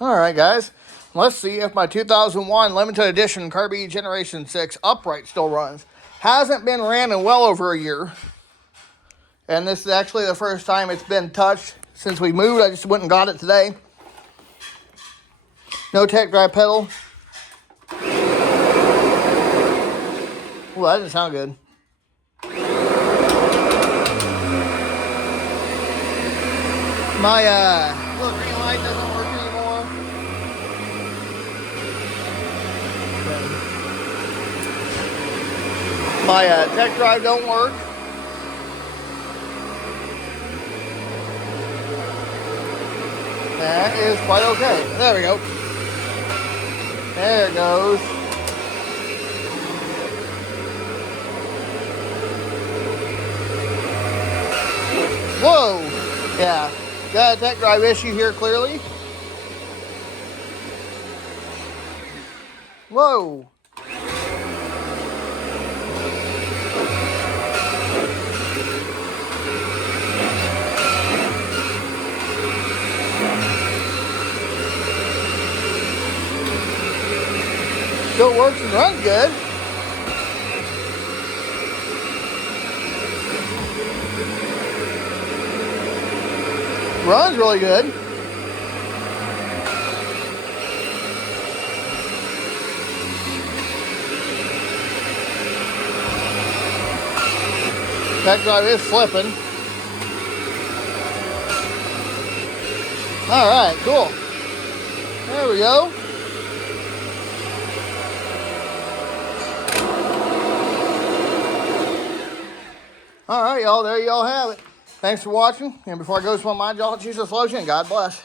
Alright guys, let's see if my 2001 Limited Edition Kirby Generation 6 upright still runs. Hasn't been ran in well over a year. And this is actually the first time it's been touched since we moved. I just went and got it today. No tech drive pedal. Well, that didn't sound good. My little green light doesn't work anymore. My tech drive don't work. That is quite okay. There we go. There it goes. Whoa! Yeah, got a tech drive issue here clearly. Whoa! Still works and runs good. Runs really good. Tech drive is slipping. Alright, cool. There we go. Alright, y'all, there y'all have it. Thanks for watching. And before I go to my mind, y'all, Jesus loves you and God bless.